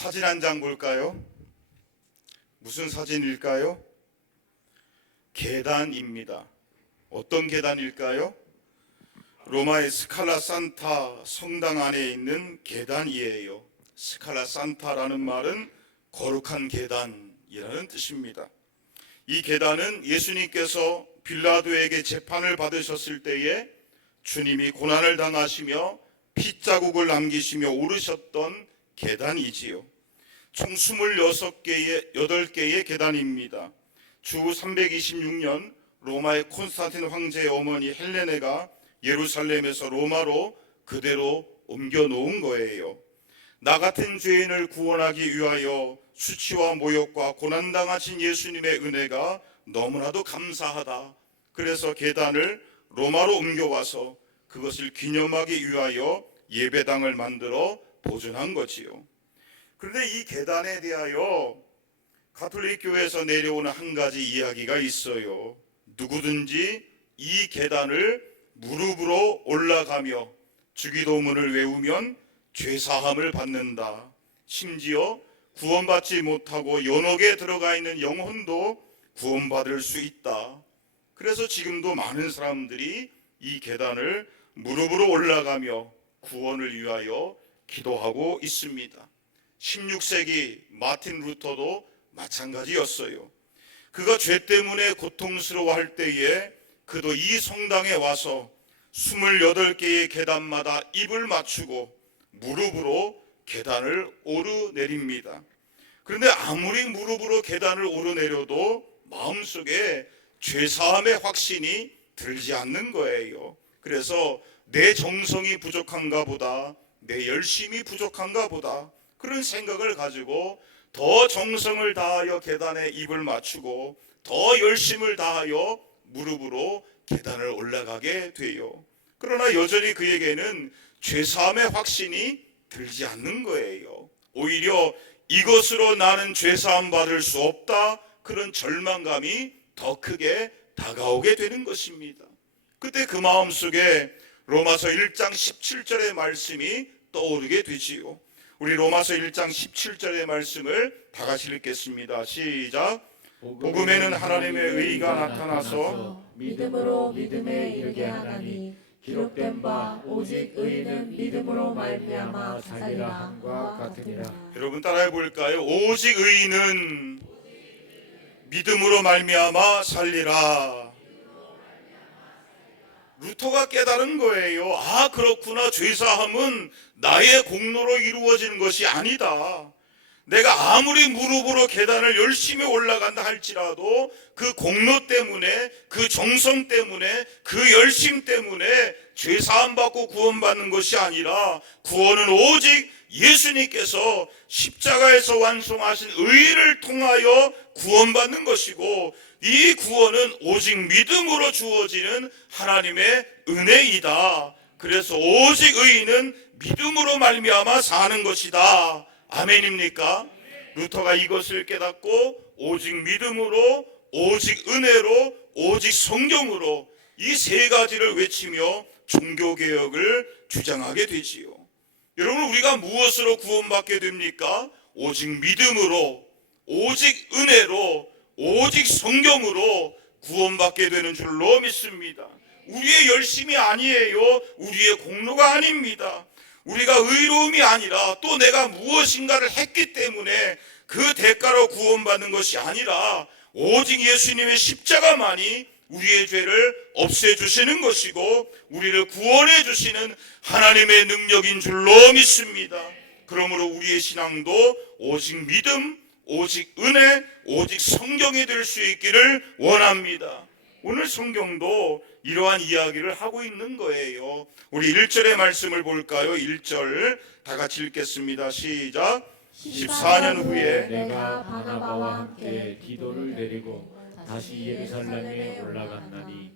사진 한 장 볼까요? 무슨 사진일까요? 계단입니다. 어떤 계단일까요? 로마의 스칼라 산타 성당 안에 있는 계단이에요. 스칼라 산타라는 말은 거룩한 계단이라는 뜻입니다. 이 계단은 예수님께서 빌라도에게 재판을 받으셨을 때에 주님이 고난을 당하시며 핏자국을 남기시며 오르셨던 계단이지요. 총 8개의 계단입니다. 주 326년 로마의 콘스탄틴 황제의 어머니 헬레네가 예루살렘에서 로마로 그대로 옮겨 놓은 거예요. 나 같은 죄인을 구원하기 위하여 수치와 모욕과 고난당하신 예수님의 은혜가 너무나도 감사하다. 그래서 계단을 로마로 옮겨와서 그것을 기념하기 위하여 예배당을 만들어 보존한 거지요. 그런데 이 계단에 대하여 가톨릭 교회에서 내려오는 한 가지 이야기가 있어요. 누구든지 이 계단을 무릎으로 올라가며 주기도문을 외우면 죄사함을 받는다. 심지어 구원받지 못하고 연옥에 들어가 있는 영혼도 구원받을 수 있다. 그래서 지금도 많은 사람들이 이 계단을 무릎으로 올라가며 구원을 위하여 기도하고 있습니다. 16세기 마틴 루터도 마찬가지였어요. 그가 죄 때문에 고통스러워할 때에 그도 이 성당에 와서 28개의 계단마다 입을 맞추고 무릎으로 계단을 오르내립니다. 그런데 아무리 무릎으로 계단을 오르내려도 마음속에 죄사함의 확신이 들지 않는 거예요. 그래서 내 정성이 부족한가 보다, 내 열심이 부족한가 보다, 그런 생각을 가지고 더 정성을 다하여 계단에 입을 맞추고 더 열심을 다하여 무릎으로 계단을 올라가게 돼요. 그러나 여전히 그에게는 죄사함의 확신이 들지 않는 거예요. 오히려 이것으로 나는 죄사함 받을 수 없다, 그런 절망감이 더 크게 다가오게 되는 것입니다. 그때 그 마음속에 로마서 1장 17절의 말씀이 떠오르게 되지요. 우리 로마서 1장 17절의 말씀을 다 같이 읽겠습니다. 시작. 복음에는 하나님의 의가 나타나서 믿음으로 믿음에 이르게 하나니 기록된 바 오직 의인은 믿음으로 말미암아 살리라 함과 같으니라. 여러분 따라해 볼까요? 오직 의인은 믿음으로 말미암아 살리라. 루터가 깨달은 거예요. 아, 그렇구나. 죄사함은 나의 공로로 이루어지는 것이 아니다. 내가 아무리 무릎으로 계단을 열심히 올라간다 할지라도 그 공로 때문에, 그 정성 때문에, 그 열심 때문에 죄사함 받고 구원받는 것이 아니라 구원은 오직 예수님께서 십자가에서 완성하신 의를 통하여 구원받는 것이고, 이 구원은 오직 믿음으로 주어지는 하나님의 은혜이다. 그래서 오직 의인은 믿음으로 말미암아 사는 것이다. 아멘입니까? 루터가 이것을 깨닫고 오직 믿음으로, 오직 은혜로, 오직 성경으로 이 세 가지를 외치며 종교개혁을 주장하게 되지요. 여러분, 우리가 무엇으로 구원받게 됩니까? 오직 믿음으로, 오직 은혜로, 오직 성경으로 구원받게 되는 줄로 믿습니다. 우리의 열심이 아니에요. 우리의 공로가 아닙니다. 우리가 의로움이 아니라 또 내가 무엇인가를 했기 때문에 그 대가로 구원받는 것이 아니라 오직 예수님의 십자가만이 우리의 죄를 없애주시는 것이고 우리를 구원해 주시는 하나님의 능력인 줄로 믿습니다. 그러므로 우리의 신앙도 오직 믿음, 오직 은혜, 오직 성경이 될 수 있기를 원합니다. 오늘 성경도 이러한 이야기를 하고 있는 거예요. 우리 1절의 말씀을 볼까요? 1절 다 같이 읽겠습니다. 시작. 14년 후에 내가 바나바와 함께 디도를 내리고 다시 예루살렘에 올라갔나니.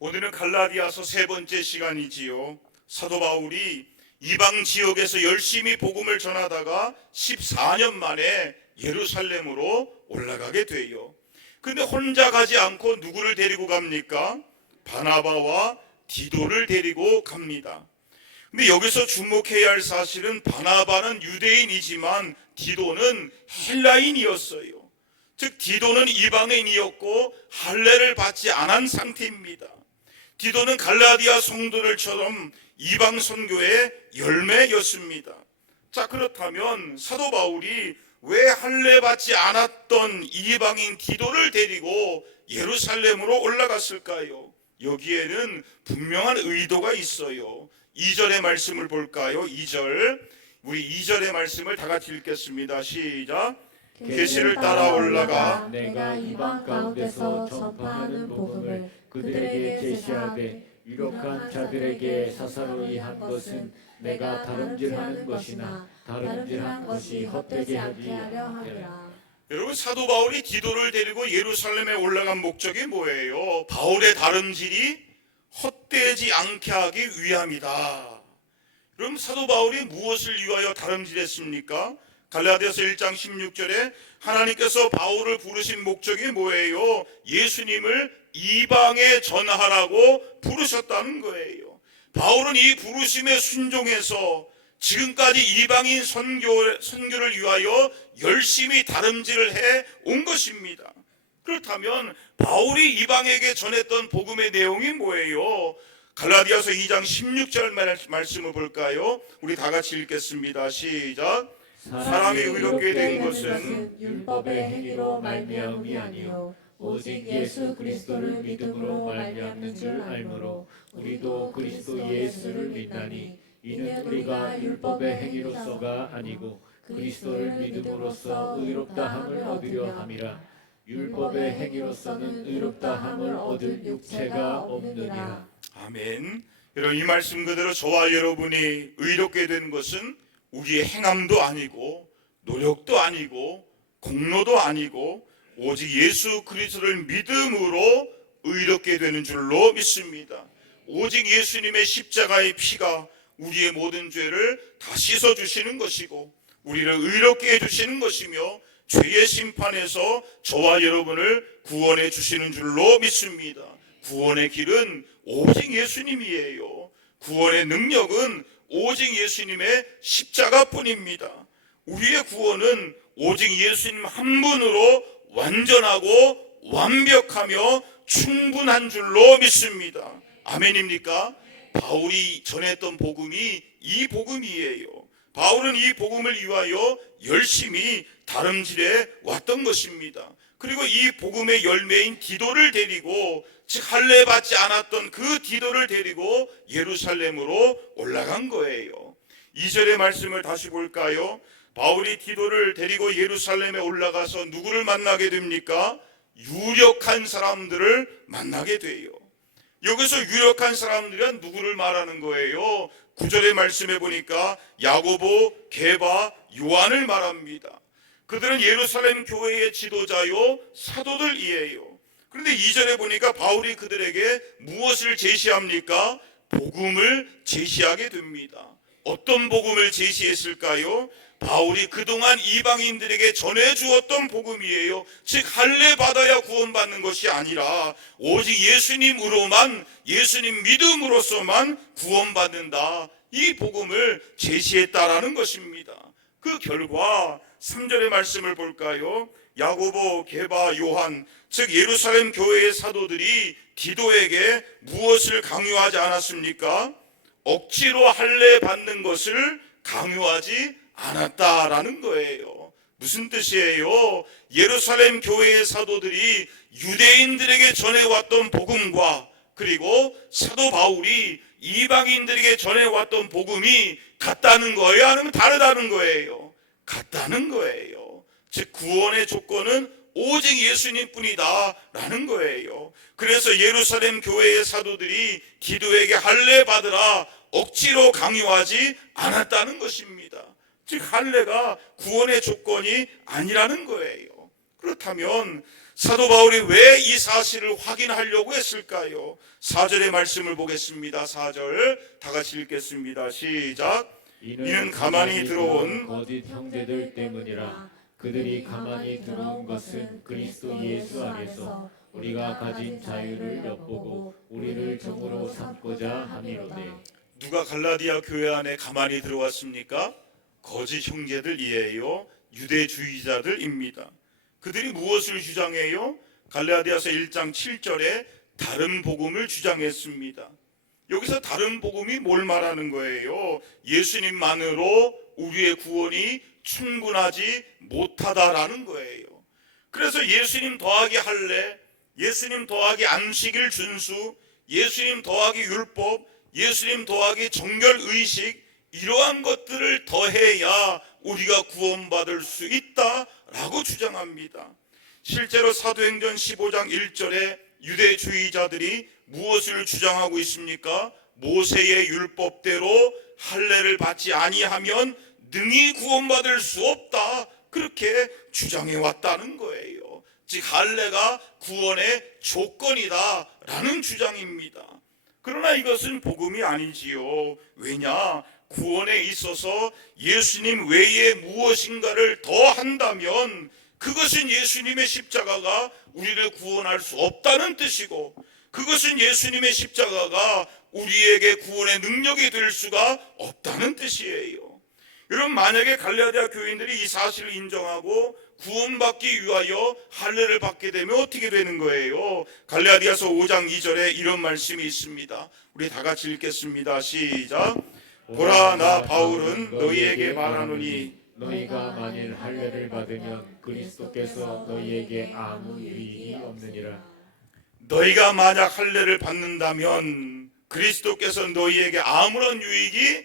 오늘은 갈라디아서 세 번째 시간이지요. 사도 바울이 이방 지역에서 열심히 복음을 전하다가 14년 만에 예루살렘으로 올라가게 돼요. 근데 혼자 가지 않고 누구를 데리고 갑니까? 바나바와 디도를 데리고 갑니다. 근데 여기서 주목해야 할 사실은 바나바는 유대인이지만 디도는 헬라인이었어요. 즉 디도는 이방인이었고 할례를 받지 않은 상태입니다. 디도는 갈라디아 성도들처럼 이방 선교의 열매였습니다. 자, 그렇다면 사도 바울이 왜 할례 받지 않았던 이방인 디도를 데리고 예루살렘으로 올라갔을까요? 여기에는 분명한 의도가 있어요. 2절의 말씀을 볼까요? 2절. 우리 2절의 말씀을 다 같이 읽겠습니다. 시작. 계시를 따라 올라가 내가 이방 가운데서 전파하는 복음을 그들에게 제시하되 유력한 자들에게 사사로이 한 것은 내가 다름질하는 것이나 다름질한 것이 헛되게 하게 하려 함이라. 여러분, 사도 바울이 디도를 데리고 예루살렘에 올라간 목적이 뭐예요? 바울의 다름질이 헛되지 않게 하기 위함이다. 그럼 사도 바울이 무엇을 위하여 다름질했습니까? 갈라디아서 1장 16절에 하나님께서 바울을 부르신 목적이 뭐예요? 예수님을 이방에 전하라고 부르셨다는 거예요. 바울은 이 부르심에 순종해서 지금까지 이방인 선교를 위하여 열심히 다름질을 해 온 것입니다. 그렇다면 바울이 이방에게 전했던 복음의 내용이 뭐예요? 갈라디아서 2장 16절 말씀을 볼까요? 우리 다 같이 읽겠습니다. 시작. 사람이 의롭게 된 것은 율법의 행위로 말미암음이 아니요 오직 예수 그리스도를 믿음으로 말미암는 줄 알므로 우리도 그리스도 예수를 믿나니 이는 우리가 율법의 행위로서가 아니고 그리스도를 믿음으로써 의롭다함을 얻으려 함이라. 율법의 행위로서는 의롭다함을 얻을 육체가 없느니라. 아멘. 여러분, 이 말씀 그대로 저와 여러분이 의롭게 된 것은 우리의 행함도 아니고 노력도 아니고 공로도 아니고 오직 예수 그리스도를 믿음으로 의롭게 되는 줄로 믿습니다. 오직 예수님의 십자가의 피가 우리의 모든 죄를 다 씻어주시는 것이고 우리를 의롭게 해주시는 것이며 죄의 심판에서 저와 여러분을 구원해 주시는 줄로 믿습니다. 구원의 길은 오직 예수님이에요. 구원의 능력은 오직 예수님의 십자가뿐입니다. 우리의 구원은 오직 예수님 한 분으로 완전하고 완벽하며 충분한 줄로 믿습니다. 아멘입니까? 바울이 전했던 복음이 이 복음이에요. 바울은 이 복음을 위하여 열심히 다름질해 왔던 것입니다. 그리고 이 복음의 열매인 디도를 데리고, 즉 할례 받지 않았던 그 디도를 데리고 예루살렘으로 올라간 거예요. 2절의 말씀을 다시 볼까요? 바울이 디도를 데리고 예루살렘에 올라가서 누구를 만나게 됩니까? 유력한 사람들을 만나게 돼요. 여기서 유력한 사람들은 누구를 말하는 거예요? 9절의 말씀에 보니까 야고보, 게바, 요한을 말합니다. 그들은 예루살렘 교회의 지도자요 사도들이에요. 그런데 2절에 보니까 바울이 그들에게 무엇을 제시합니까? 복음을 제시하게 됩니다. 어떤 복음을 제시했을까요? 바울이 그동안 이방인들에게 전해주었던 복음이에요. 즉 할례 받아야 구원받는 것이 아니라 오직 예수님으로만, 예수님 믿음으로서만 구원받는다, 이 복음을 제시했다라는 것입니다. 그 결과 3절의 말씀을 볼까요? 야고보, 게바, 요한, 즉 예루살렘 교회의 사도들이 디도에게 무엇을 강요하지 않았습니까? 억지로 할례 받는 것을 강요하지 않았다라는 거예요. 무슨 뜻이에요? 예루살렘 교회의 사도들이 유대인들에게 전해왔던 복음과 그리고 사도 바울이 이방인들에게 전해왔던 복음이 같다는 거예요? 아니면 다르다는 거예요? 같다는 거예요. 즉 구원의 조건은 오직 예수님뿐이다 라는 거예요. 그래서 예루살렘 교회의 사도들이 디도에게 할례 받으라 억지로 강요하지 않았다는 것입니다. 즉 할례가 구원의 조건이 아니라는 거예요. 그렇다면 사도 바울이 왜 이 사실을 확인하려고 했을까요? 4절의 말씀을 보겠습니다. 4절 다 같이 읽겠습니다. 시작. 이는 가만히 들어온 거짓 형제들 때문이라. 그들이 가만히 들어온 것은 그리스도 예수 안에서 우리가 가진 자유를 엿보고 우리를 종으로 삼고자 함이로되. 누가 갈라디아 교회 안에 가만히 들어왔습니까? 거짓 형제들이에요. 유대주의자들입니다. 그들이 무엇을 주장해요? 갈라디아서 1장 7절에 다른 복음을 주장했습니다. 여기서 다른 복음이 뭘 말하는 거예요? 예수님만으로 우리의 구원이 충분하지 못하다라는 거예요. 그래서 예수님 더하기 할례, 예수님 더하기 안식일 준수, 예수님 더하기 율법, 예수님 더하기 정결의식, 이러한 것들을 더해야 우리가 구원받을 수 있다라고 주장합니다. 실제로 사도행전 15장 1절에 유대주의자들이 무엇을 주장하고 있습니까? 모세의 율법대로 할례를 받지 아니하면 능히 구원받을 수 없다, 그렇게 주장해 왔다는 거예요. 즉 할례가 구원의 조건이다라는 주장입니다. 그러나 이것은 복음이 아니지요. 왜냐? 구원에 있어서 예수님 외에 무엇인가를 더 한다면 그것은 예수님의 십자가가 우리를 구원할 수 없다는 뜻이고, 그것은 예수님의 십자가가 우리에게 구원의 능력이 될 수가 없다는 뜻이에요. 여러분, 만약에 갈라디아 교인들이 이 사실을 인정하고 구원받기 위하여 할례를 받게 되면 어떻게 되는 거예요? 갈라디아서 5장 2절에 이런 말씀이 있습니다. 우리 다 같이 읽겠습니다. 시작. 보라, 나 바울은 너희에게 말하노니 너희가 만일 할례를 받으면 그리스도께서 너희에게 아무 유익이 없느니라. 너희가 만약 할례를 받는다면 그리스도께서 너희에게 아무런 유익이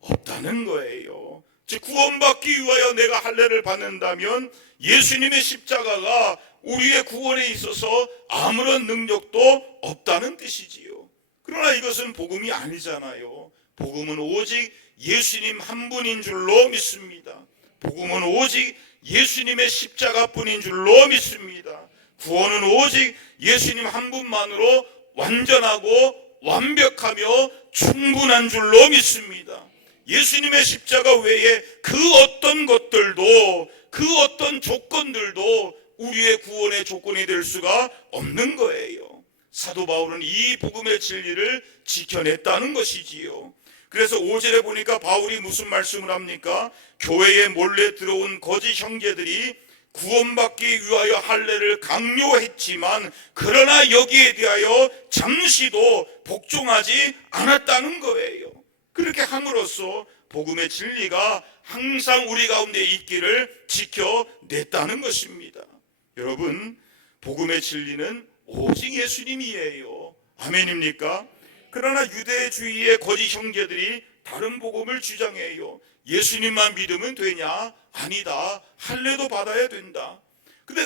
없다는 거예요. 즉 구원받기 위하여 내가 할례를 받는다면 예수님의 십자가가 우리의 구원에 있어서 아무런 능력도 없다는 뜻이지요. 그러나 이것은 복음이 아니잖아요. 복음은 오직 예수님 한 분인 줄로 믿습니다. 복음은 오직 예수님의 십자가뿐인 줄로 믿습니다. 구원은 오직 예수님 한 분만으로 완전하고 완벽하며 충분한 줄로 믿습니다. 예수님의 십자가 외에 그 어떤 것들도, 그 어떤 조건들도 우리의 구원의 조건이 될 수가 없는 거예요. 사도 바울은 이 복음의 진리를 지켜냈다는 것이지요. 그래서 5절에 보니까 바울이 무슨 말씀을 합니까? 교회에 몰래 들어온 거짓 형제들이 구원받기 위하여 할례를 강요했지만 그러나 여기에 대하여 잠시도 복종하지 않았다는 거예요. 그렇게 함으로써 복음의 진리가 항상 우리 가운데 있기를 지켜냈다는 것입니다. 여러분, 복음의 진리는 오직 예수님이에요. 아멘입니까? 그러나 유대주의의 거짓 형제들이 다른 복음을 주장해요. 예수님만 믿으면 되냐? 아니다. 할례도 받아야 된다. 근데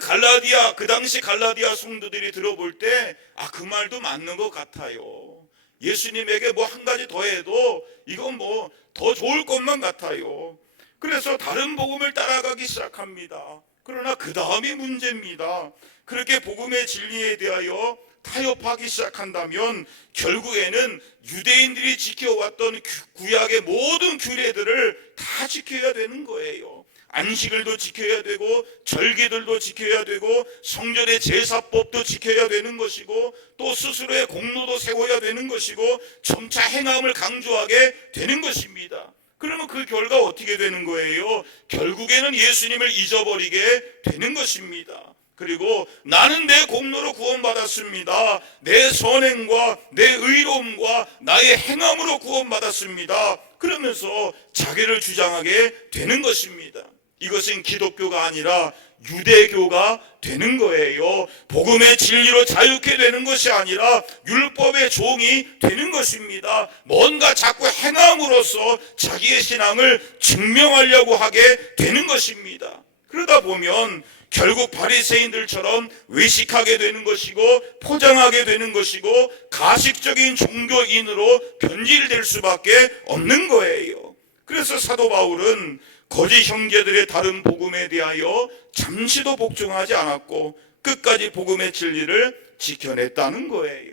그 당시 갈라디아 성도들이 들어볼 때 그 말도 맞는 것 같아요. 예수님에게 뭐 한 가지 더 해도 이건 뭐 더 좋을 것만 같아요. 그래서 다른 복음을 따라가기 시작합니다. 그러나 그 다음이 문제입니다. 그렇게 복음의 진리에 대하여 타협하기 시작한다면 결국에는 유대인들이 지켜왔던 구약의 모든 규례들을 다 지켜야 되는 거예요. 안식일도 지켜야 되고 절기들도 지켜야 되고 성전의 제사법도 지켜야 되는 것이고 또 스스로의 공로도 세워야 되는 것이고 점차 행함을 강조하게 되는 것입니다. 그러면 그 결과 어떻게 되는 거예요? 결국에는 예수님을 잊어버리게 되는 것입니다. 그리고 나는 내 공로로 구원받았습니다. 내 선행과 내 의로움과 나의 행함으로 구원받았습니다. 그러면서 자기를 주장하게 되는 것입니다. 이것은 기독교가 아니라 유대교가 되는 거예요. 복음의 진리로 자유케 되는 것이 아니라 율법의 종이 되는 것입니다. 뭔가 자꾸 행함으로써 자기의 신앙을 증명하려고 하게 되는 것입니다. 그러다 보면 결국 바리새인들처럼 외식하게 되는 것이고 포장하게 되는 것이고 가식적인 종교인으로 변질될 수밖에 없는 거예요. 그래서 사도 바울은 거짓 형제들의 다른 복음에 대하여 잠시도 복종하지 않았고 끝까지 복음의 진리를 지켜냈다는 거예요.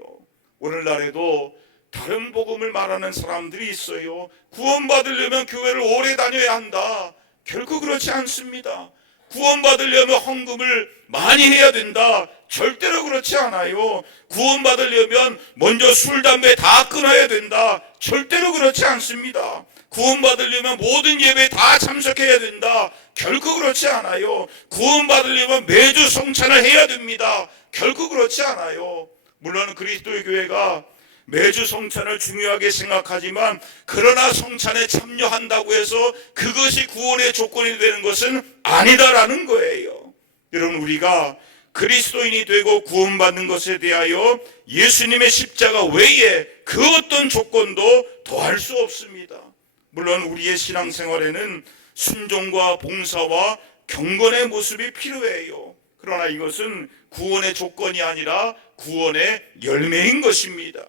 오늘날에도 다른 복음을 말하는 사람들이 있어요. 구원받으려면 교회를 오래 다녀야 한다. 결코 그렇지 않습니다. 구원받으려면 헌금을 많이 해야 된다. 절대로 그렇지 않아요. 구원받으려면 먼저 술, 담배 다 끊어야 된다. 절대로 그렇지 않습니다. 구원받으려면 모든 예배에 다 참석해야 된다. 결코 그렇지 않아요. 구원받으려면 매주 성찬을 해야 됩니다. 결코 그렇지 않아요. 물론 그리스도의 교회가 매주 성찬을 중요하게 생각하지만, 그러나 성찬에 참여한다고 해서 그것이 구원의 조건이 되는 것은 아니다라는 거예요. 여러분, 우리가 그리스도인이 되고 구원받는 것에 대하여 예수님의 십자가 외에 그 어떤 조건도 더할 수 없습니다. 물론 우리의 신앙생활에는 순종과 봉사와 경건의 모습이 필요해요. 그러나 이것은 구원의 조건이 아니라 구원의 열매인 것입니다.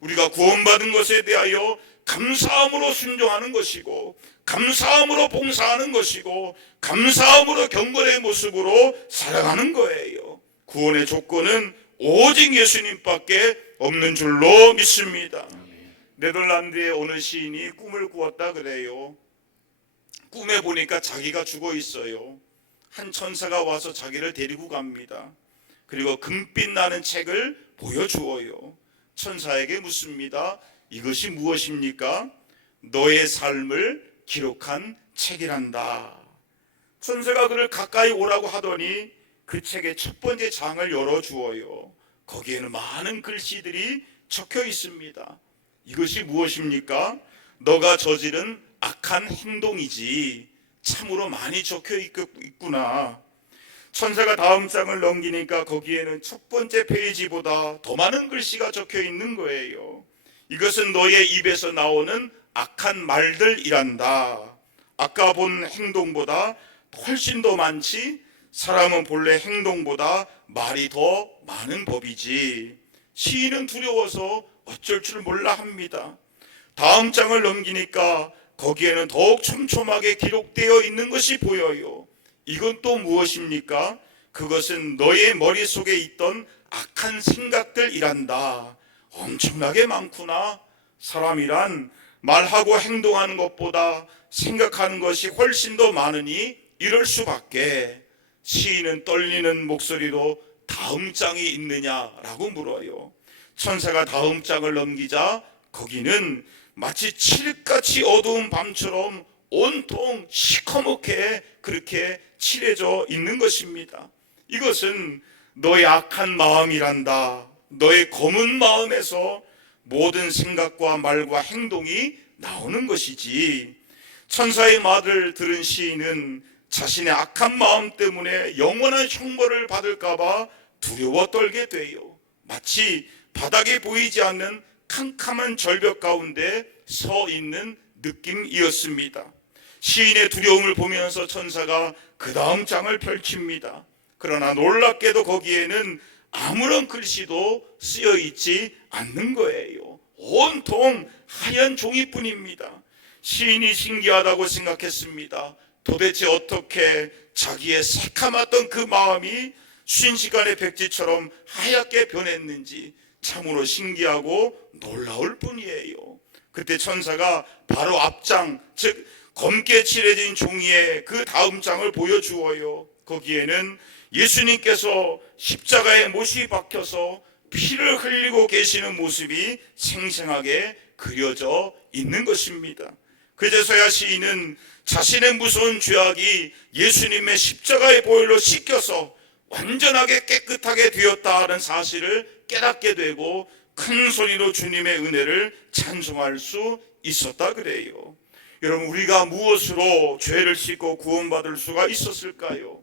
우리가 구원받은 것에 대하여 감사함으로 순종하는 것이고, 감사함으로 봉사하는 것이고, 감사함으로 경건의 모습으로 살아가는 거예요. 구원의 조건은 오직 예수님밖에 없는 줄로 믿습니다. 네덜란드의 어느 시인이 꿈을 꾸었다 그래요. 꿈에 보니까 자기가 죽어 있어요. 한 천사가 와서 자기를 데리고 갑니다. 그리고 금빛 나는 책을 보여주어요. 천사에게 묻습니다. 이것이 무엇입니까? 너의 삶을 기록한 책이란다. 천사가 그를 가까이 오라고 하더니 그 책의 첫 번째 장을 열어주어요. 거기에는 많은 글씨들이 적혀 있습니다. 이것이 무엇입니까? 너가 저지른 악한 행동이지. 참으로 많이 적혀 있구나. 천사가 다음 장을 넘기니까 거기에는 첫 번째 페이지보다 더 많은 글씨가 적혀 있는 거예요. 이것은 너의 입에서 나오는 악한 말들이란다. 아까 본 행동보다 훨씬 더 많지. 사람은 본래 행동보다 말이 더 많은 법이지. 시인은 두려워서 어쩔 줄 몰라 합니다. 다음 장을 넘기니까 거기에는 더욱 촘촘하게 기록되어 있는 것이 보여요. 이건 또 무엇입니까? 그것은 너의 머릿속에 있던 악한 생각들이란다. 엄청나게 많구나. 사람이란 말하고 행동하는 것보다 생각하는 것이 훨씬 더 많으니 이럴 수밖에. 시인은 떨리는 목소리로 다음 장이 있느냐라고 물어요. 천사가 다음 장을 넘기자 거기는 마치 칠흑같이 어두운 밤처럼 온통 시커멓게 그렇게 칠해져 있는 것입니다. 이것은 너의 악한 마음이란다. 너의 검은 마음에서 모든 생각과 말과 행동이 나오는 것이지. 천사의 말을 들은 시인은 자신의 악한 마음 때문에 영원한 형벌을 받을까봐 두려워 떨게 돼요. 마치 바닥에 보이지 않는 캄캄한 절벽 가운데 서 있는 느낌이었습니다. 시인의 두려움을 보면서 천사가 그 다음 장을 펼칩니다. 그러나 놀랍게도 거기에는 아무런 글씨도 쓰여 있지 않는 거예요. 온통 하얀 종이뿐입니다. 시인이 신기하다고 생각했습니다. 도대체 어떻게 자기의 새카맣던 그 마음이 순식간에 백지처럼 하얗게 변했는지 참으로 신기하고 놀라울 뿐이에요. 그때 천사가 바로 앞장, 즉 검게 칠해진 종이에 그 다음 장을 보여주어요. 거기에는 예수님께서 십자가에 못이 박혀서 피를 흘리고 계시는 모습이 생생하게 그려져 있는 것입니다. 그제서야 시인은 자신의 무서운 죄악이 예수님의 십자가의 보혈로 씻겨서 완전하게 깨끗하게 되었다는 사실을 깨닫게 되고 큰 소리로 주님의 은혜를 찬송할 수 있었다 그래요. 여러분, 우리가 무엇으로 죄를 씻고 구원받을 수가 있었을까요?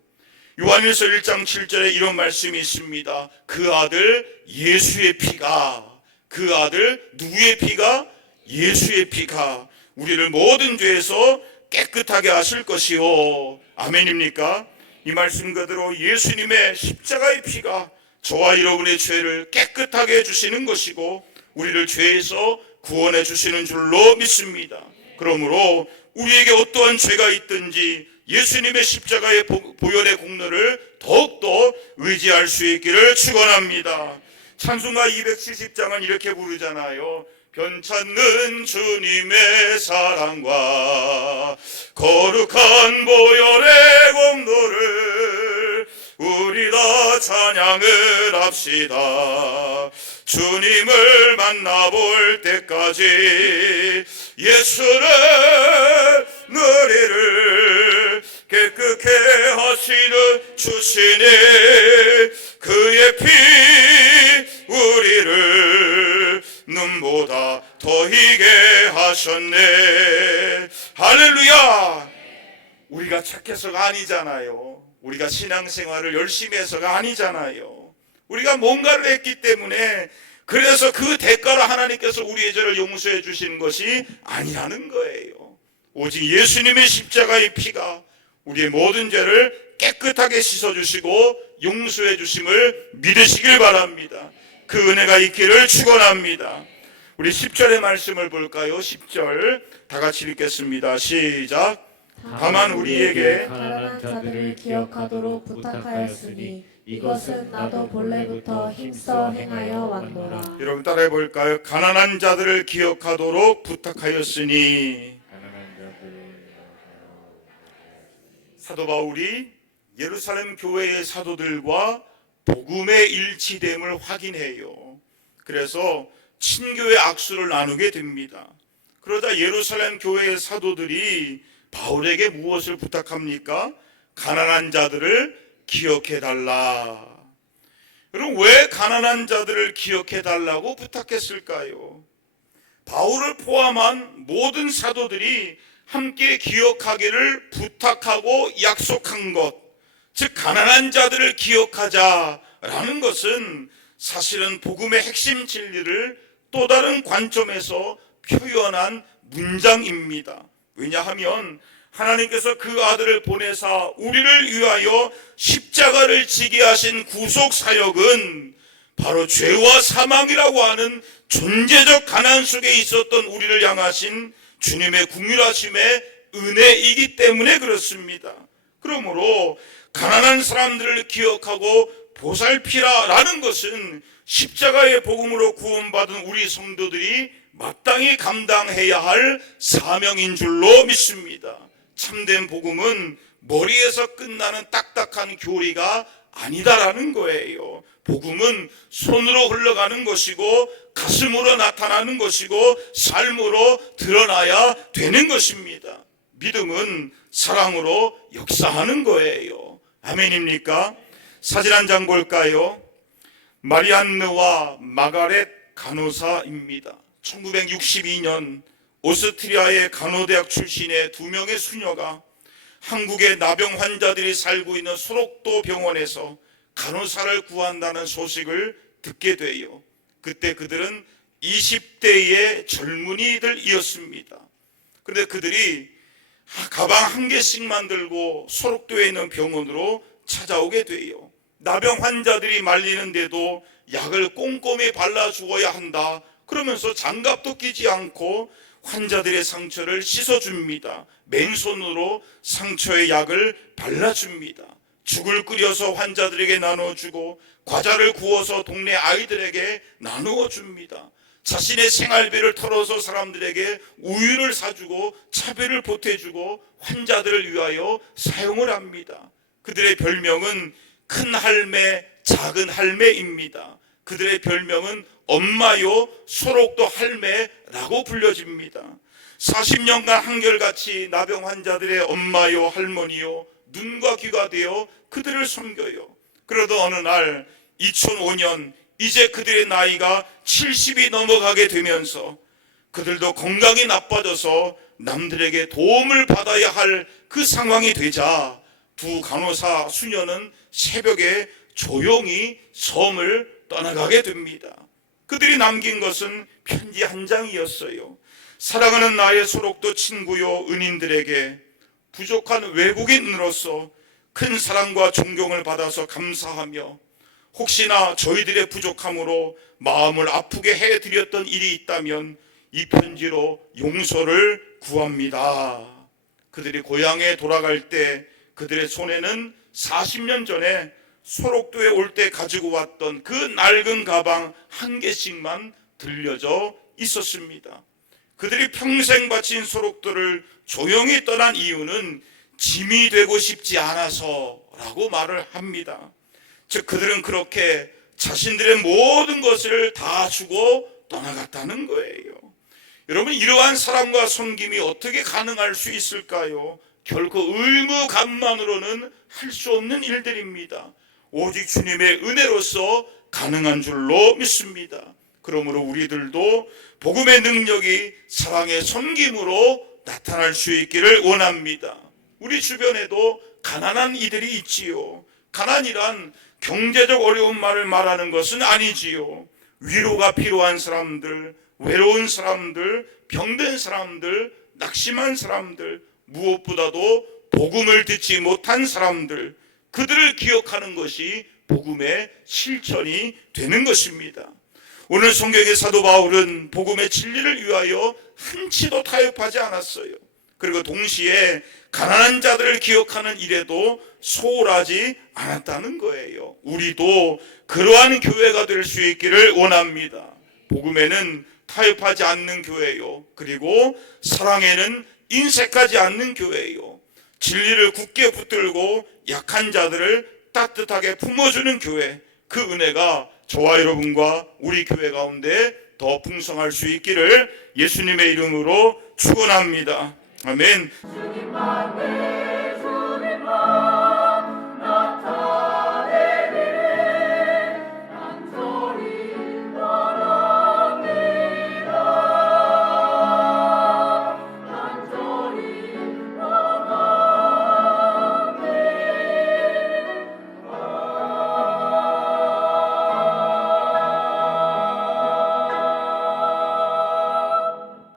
요한일서 1장 7절에 이런 말씀이 있습니다. 그 아들 예수의 피가, 그 아들 누구의 피가? 예수의 피가 우리를 모든 죄에서 깨끗하게 하실 것이요. 아멘입니까? 이 말씀 그대로 예수님의 십자가의 피가 저와 여러분의 죄를 깨끗하게 해주시는 것이고 우리를 죄에서 구원해 주시는 줄로 믿습니다. 그러므로 우리에게 어떠한 죄가 있든지 예수님의 십자가의 보혈의 공로를 더욱더 의지할 수 있기를 축원합니다. 찬송가 270장은 이렇게 부르잖아요. 변찮는 주님의 사랑과 거룩한 보혈의 공로를 우리 다 찬양을 합시다. 주님을 만나볼 때까지 예수를 너희를 깨끗게 하시는 주시니 그의 피 우리를 눈보다 더 희게 하셨네. 할렐루야. 우리가 착해서가 아니잖아요. 우리가 신앙생활을 열심히 해서가 아니잖아요. 우리가 뭔가를 했기 때문에, 그래서 그 대가로 하나님께서 우리의 죄를 용서해 주시는 것이 아니라는 거예요. 오직 예수님의 십자가의 피가 우리의 모든 죄를 깨끗하게 씻어주시고 용서해 주심을 믿으시길 바랍니다. 그 은혜가 있기를 축원합니다. 우리 10절의 말씀을 볼까요? 10절 다 같이 읽겠습니다. 시작. 다만 우리에게 가난한 자들을 기억하도록 부탁하였으니 이것은 나도 본래부터 힘써 행하여 왔노라. 여러분 따라해 볼까요? 가난한 자들을 기억하도록 부탁하였으니. 사도 바울이 예루살렘 교회의 사도들과 복음의 일치됨을 확인해요. 그래서 친교의 악수를 나누게 됩니다. 그러자 예루살렘 교회의 사도들이 바울에게 무엇을 부탁합니까? 가난한 자들을 기억해 달라. 그럼 왜 가난한 자들을 기억해 달라고 부탁했을까요? 바울을 포함한 모든 사도들이 함께 기억하기를 부탁하고 약속한 것, 즉 가난한 자들을 기억하자라는 것은 사실은 복음의 핵심 진리를 또 다른 관점에서 표현한 문장입니다. 왜냐하면 하나님께서 그 아들을 보내사 우리를 위하여 십자가를 지게 하신 구속 사역은 바로 죄와 사망이라고 하는 존재적 가난 속에 있었던 우리를 향하신 주님의 긍휼하심의 은혜이기 때문에 그렇습니다. 그러므로 가난한 사람들을 기억하고 보살피라라는 것은 십자가의 복음으로 구원받은 우리 성도들이 마땅히 감당해야 할 사명인 줄로 믿습니다. 참된 복음은 머리에서 끝나는 딱딱한 교리가 아니다라는 거예요. 복음은 손으로 흘러가는 것이고 가슴으로 나타나는 것이고 삶으로 드러나야 되는 것입니다. 믿음은 사랑으로 역사하는 거예요. 아멘입니까? 사진 한 장 볼까요? 마리안느와 마가렛 간호사입니다. 1962년 오스트리아의 간호대학 출신의 2명의 수녀가 한국의 나병 환자들이 살고 있는 소록도 병원에서 간호사를 구한다는 소식을 듣게 돼요. 그때 그들은 20대의 젊은이들이었습니다. 그런데 그들이 가방 한 개씩만 들고 소록도에 있는 병원으로 찾아오게 돼요. 나병 환자들이 말리는데도 약을 꼼꼼히 발라주어야 한다. 그러면서 장갑도 끼지 않고 환자들의 상처를 씻어줍니다. 맨손으로 상처에 약을 발라줍니다. 죽을 끓여서 환자들에게 나눠주고 과자를 구워서 동네 아이들에게 나누어 줍니다. 자신의 생활비를 털어서 사람들에게 우유를 사주고 차비를 보태주고 환자들을 위하여 사용을 합니다. 그들의 별명은 큰 할매, 작은 할매입니다. 그들의 별명은 엄마요, 소록도 할매라고 불려집니다. 40년간 한결같이 나병 환자들의 엄마요, 할머니요, 눈과 귀가 되어 그들을 섬겨요. 그러던 어느 날 2005년 이제 그들의 나이가 70이 넘어가게 되면서 그들도 건강이 나빠져서 남들에게 도움을 받아야 할 그 상황이 되자 두 간호사 수녀는 새벽에 조용히 섬을 떠나가게 됩니다. 그들이 남긴 것은 편지 한 장이었어요. 사랑하는 나의 소록도 친구요 은인들에게 부족한 외국인으로서 큰 사랑과 존경을 받아서 감사하며 혹시나 저희들의 부족함으로 마음을 아프게 해드렸던 일이 있다면 이 편지로 용서를 구합니다. 그들이 고향에 돌아갈 때 그들의 손에는 40년 전에 소록도에 올 때 가지고 왔던 그 낡은 가방 한 개씩만 들려져 있었습니다. 그들이 평생 바친 소록도를 조용히 떠난 이유는 짐이 되고 싶지 않아서라고 말을 합니다. 즉 그들은 그렇게 자신들의 모든 것을 다 주고 떠나갔다는 거예요. 여러분, 이러한 사랑과 섬김이 어떻게 가능할 수 있을까요? 결코 의무감만으로는 할 수 없는 일들입니다. 오직 주님의 은혜로서 가능한 줄로 믿습니다. 그러므로 우리들도 복음의 능력이 사랑의 섬김으로 나타날 수 있기를 원합니다. 우리 주변에도 가난한 이들이 있지요. 가난이란 경제적 어려운 말하는 것은 아니지요. 위로가 필요한 사람들, 외로운 사람들, 병든 사람들, 낙심한 사람들, 무엇보다도 복음을 듣지 못한 사람들, 그들을 기억하는 것이 복음의 실천이 되는 것입니다. 오늘 성경의 사도 바울은 복음의 진리를 위하여 한치도 타협하지 않았어요. 그리고 동시에 가난한 자들을 기억하는 일에도 소홀하지 않았다는 거예요. 우리도 그러한 교회가 될 수 있기를 원합니다. 복음에는 타협하지 않는 교회요, 그리고 사랑에는 인색하지 않는 교회요, 진리를 굳게 붙들고 약한 자들을 따뜻하게 품어주는 교회, 그 은혜가 저와 여러분과 우리 교회 가운데 더 풍성할 수 있기를 예수님의 이름으로 축원합니다. 아멘.